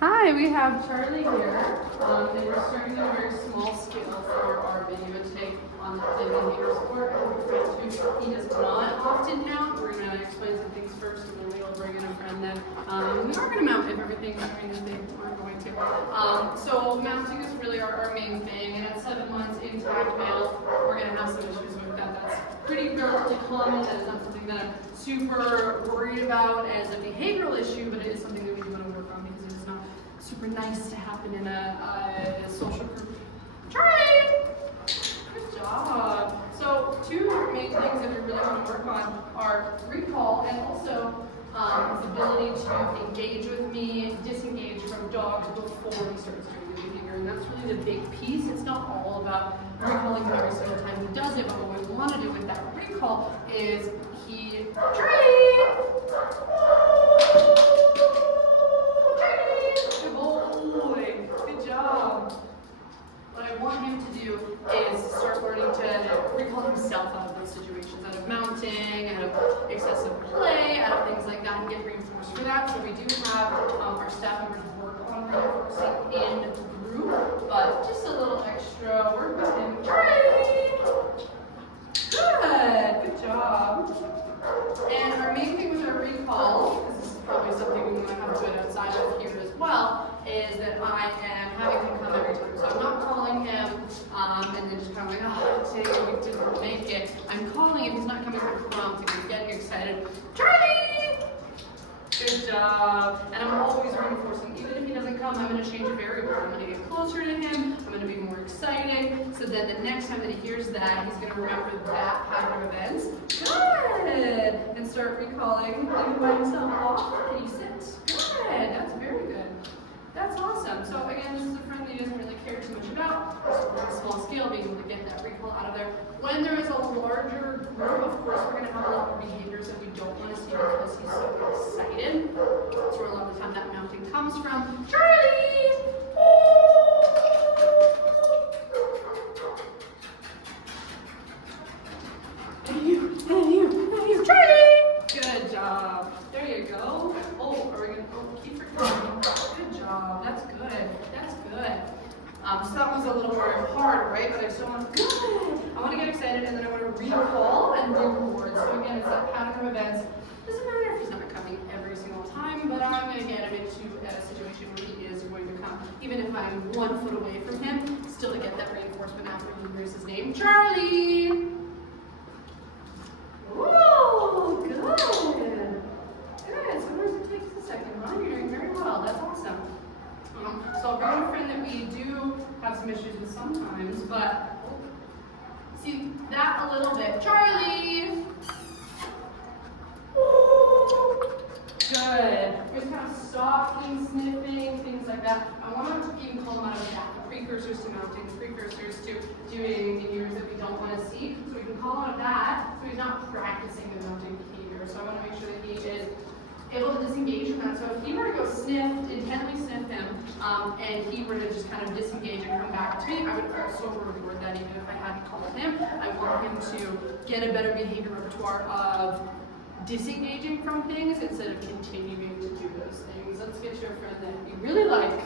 Hi, we have Charlie here, and we're starting at a very small scale for our video take on the behavior score. He does not often mount. We're going to explain some things first, and then we'll bring in a friend then. We are going to mount if everything's going as they were going to. So mounting is really our main thing, and at 7 months intact male, we're going to have some issues with that. That's pretty relatively common. That is not something that I'm super worried about as a behavioral issue, but it is something that we do want to work on because it is not super nice to happen in a social group. Charlie! Good job. So two main things that we really want to work on are recall and also his ability to engage with me, disengage from dogs before he starts doing the behavior. And that's really the big piece. It's not all about recalling him every single time he does it, but what we want to do with that recall is Charlie! Good boy. Good job. What I want him to do is start learning to recall himself out of those situations, out of mounting, out of excessive play, out of things like that, and get reinforced for that. So we do have our staff members work on reinforcing in group, but just a little extra work with him. Charlie! Good! Good job. And our main thing with our recall, this is probably something we want to have good outside of here as well, is that I am having him come every time. So I'm not calling him and then just kind of like, oh, today we didn't make it. I'm calling him, he's not coming with prompting, I'm getting excited. Charlie! Good job. And I'm always reinforcing, even if he doesn't come, I'm going to change a variable. I'm going to get closer to him, I'm going to be more exciting, so then the next time that he hears that, he's going to remember that pattern of events. Good! And start recalling, even by himself off, and he sits. Good! That's very good. That's awesome. So again, this is a friend that he doesn't really care too much about. So we're on a small scale, being able to get that recall out of there. When there is a larger group, of course, we're going to have a lot more behaviors that we don't want to see because he's so excited. That's where a lot of the time that mounting comes from. Charlie! Charlie! Good job. There you go. Oh, are we going to keep recording? Good job. That's good. That's good. So that was a little more hard, right? But I still want good. I want to get excited and then I want to recall and reward. So again, it's that pattern of events. Doesn't matter if he's not coming every single time, but I'm going to get him into a situation where he is going to come. Even if I'm 1 foot away from him, still to get that reinforcement after he hears his name. Charlie! Ooh, good. Good. Sometimes it takes a second, huh? You're doing very well. That's awesome. So I'll bring a friend that we do have some issues with sometimes, but see that a little bit. Charlie! Good. Just kind of stalking, sniffing, things like that. I want to even call them out of that. The precursors to mounting, the precursors to doing behaviors that we don't want to see. So we can call out of that so he's not practicing the mounting behavior. So I want to make sure that he is able to disengage from that. So if he were to go sniff, intently sniff him, and he were to just kind of disengage and come back to me, I would also reward that even if I hadn't called him. I want him to get a better behavior repertoire of disengaging from things instead of continuing to do those things. Let's get you a friend that you really like.